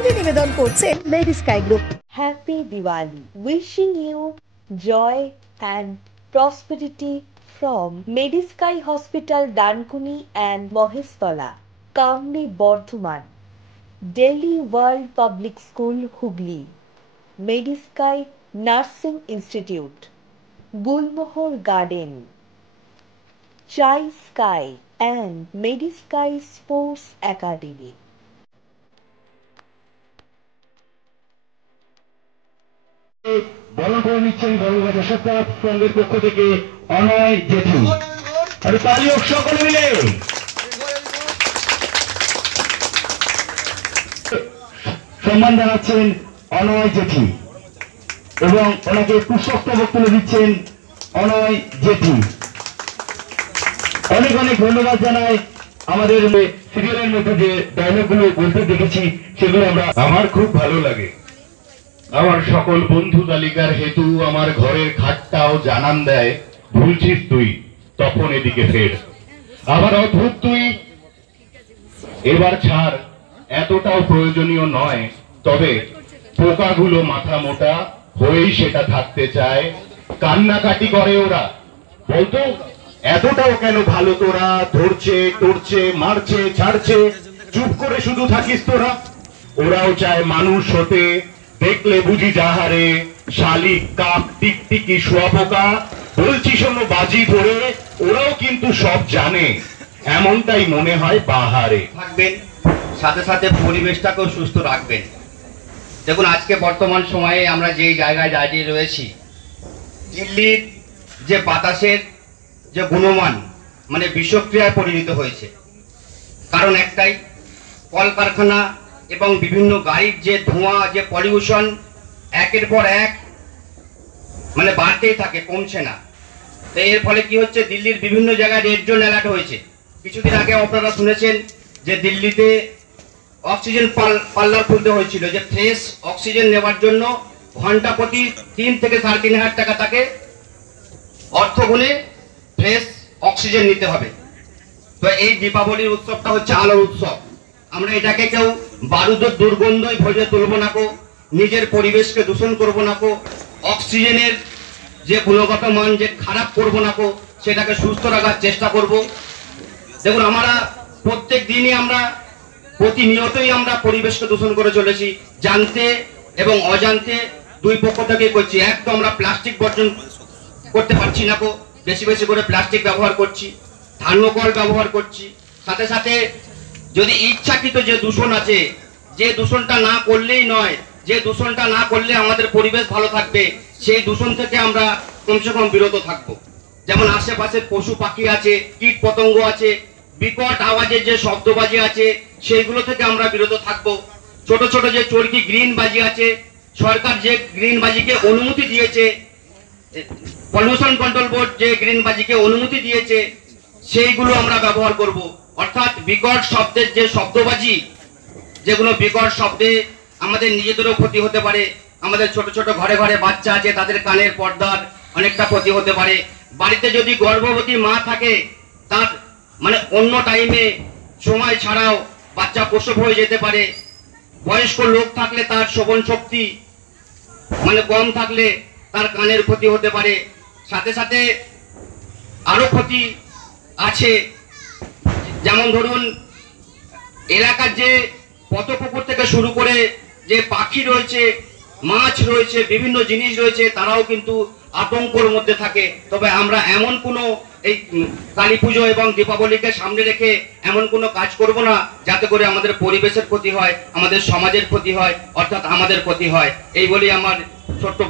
শ্রদ্ধাঞ্জলি নিবেদন করছেন Medi Sky Group. Happy Diwali! Wishing you joy and prosperity from Medisky Hospital, Dankuni and Mohestala, Kamli Bordhoman, Delhi World Public School, Hubli, Medisky Nursing Institute, Gulmohar Garden, Chai Sky and Medisky Sports Academy. বরণ করে নিচ্ছেন বড়বাজার সপ্তাহ সংঘের পক্ষ থেকে অনয় জেঠু। আর তালি হোক সকলে মিলে। সম্মান জানাচ্ছেন অনয় জেঠু এবং ওনাকে পুষ্পস্তবক তুলে দিচ্ছেন অনয় জেঠু। অনেক অনেক ধন্যবাদ জানাই। আমাদের সিরিয়ালের মধ্যে যে ডায়লগগুলো বলতে দেখেছি সেগুলো আমার খুব ভালো লাগে। আমার সকল বন্ধু তালিকার হেতু আমার ঘরের খাটটাও জানান দেয়, ভুলছিস তুই তখন এদিকে ফের। আবার অদ্ভুত তুই এবার ছাড়, এতটাও প্রয়োজনীয় নয়, তবে পোকাগুলো মাথা মোটা হয়েই সেটা থাকতে চায়। কান্নাকাটি করে ওরা, বলতো এতটাও কেন ভালো তোরা, ধরছে টরছে মারছে ছাড়ছে, চুপ করে শুধু থাকিস তোরা। ওরাও চায় মানুষ হতে, দেখলে বুঝি যাহারে, শালিক কাক টিকটিকি শুয়াপোকা, বলছি শোনো বাজি ধরে, ওরাও কিন্তু সব জানে, এমনটাই মনে হয় বাহারে। থাকবেন, সাথে সাথে পরিবেশটাকেও সুস্থ রাখবেন। দেখুন, আজকে বর্তমান সময়ে আমরা যেই জায়গায় দাঁড়িয়ে রয়েছি, দিল্লির যে বাতাসের যে গুণমান মানে বিষক্রিয়ায় পরিণত হয়েছে। কারণ একটাই, কলকারখানা এবং বিভিন্ন গাড়ির যে ধোঁয়া, যে পলিউশন একের পর এক মানে বাড়তেই থাকে, কমছে না। তো এর ফলে কি হচ্ছে, দিল্লির বিভিন্ন জায়গায় রেড জোন অ্যালার্ট হয়েছে। কিছুদিন আগে আপনারা শুনেছেন যে দিল্লিতে অক্সিজেন পাল্লার খুলতে হয়েছিল, যে ফ্রেশ অক্সিজেন নেওয়ার জন্য ঘন্টা প্রতি 3 থেকে 3,500 টাকা তাকে অর্থ গুনে ফ্রেশ অক্সিজেন নিতে হবে। তো এই দীপাবলির উৎসবটা হচ্ছে আলোর উৎসব। আমরা এটাকে কেউ বারুদের দুর্গন্ধই ভরে তুলব না কো, নিজের পরিবেশকে দূষণ করব না কো, অক্সিজেনের যে গুণগত মান যে খারাপ করব না কো, সেটাকে সুস্থ রাখার চেষ্টা করব। দেখুন, আমরা প্রত্যেক দিনই আমরা প্রতিনিয়তই আমরা পরিবেশকে দূষণ করে চলেছি, জানতে এবং অজান্তে দুই পক্ষ থেকেই করছি। এক তো আমরা প্লাস্টিক বর্জন করতে পারছি না কো, বেশি বেশি করে প্লাস্টিক ব্যবহার করছি, থার্মোকল ব্যবহার করছি। সাথে সাথে যদি ইচ্ছাকৃত যে দূষণ আছে, যে দূষণটা না করলেই নয়, যে দূষণটা না করলে আমাদের পরিবেশ ভালো থাকবে, সেই দূষণ থেকে আমরা কমসে কম বিরত থাকবো। যেমন আশেপাশে পশু পাখি আছে, কীট পতঙ্গ আছে, বিকট আওয়াজের যে শব্দবাজি আছে, সেইগুলো থেকে আমরা বিরত থাকবো। ছোট ছোট যে চরকি গ্রিন বাজি আছে, সরকার যে গ্রিন বাজিকে অনুমতি দিয়েছে, পলিউশন কন্ট্রোল বোর্ড যে গ্রিন বাজিকে অনুমতি দিয়েছে, সেইগুলো আমরা ব্যবহার করব। অর্থাৎ বিকট শব্দের যে শব্দবাজি, যেগুলো বিকট শব্দে আমাদের নিজেদেরও ক্ষতি হতে পারে, আমাদের ছোট ছোট ঘরে ঘরে বাচ্চা আছে, তাদের কানের পর্দার অনেকটা ক্ষতি হতে পারে। বাড়িতে যদি গর্ভবতী মা থাকে, তার মানে অন্য টাইমে সময় ছাড়াও বাচ্চা প্রসব হয়ে যেতে পারে। বয়স্ক লোক থাকলে তার শ্রবণ শক্তি মানে কম থাকলে তার কানের ক্ষতি হতে পারে। সাথে সাথে আরো ক্ষতি আছে, যেমন ধরুন এলাকার যে পথপুকুর থেকে শুরু করে যে পাখি রয়েছে, মাছ রয়েছে, বিভিন্ন জিনিস রয়েছে, তারাও কিন্তু আতঙ্কের মধ্যে থাকে। তবে আমরা এমন কোনো এই কালী পুজো এবং দীপাবলিকে সামনে রেখে এমন কোনো কাজ করব না যাতে করে আমাদের পরিবেশের ক্ষতি হয়, আমাদের সমাজের ক্ষতি হয়, অর্থাৎ আমাদের ক্ষতি হয়। এই বলেই আমার ছোট্ট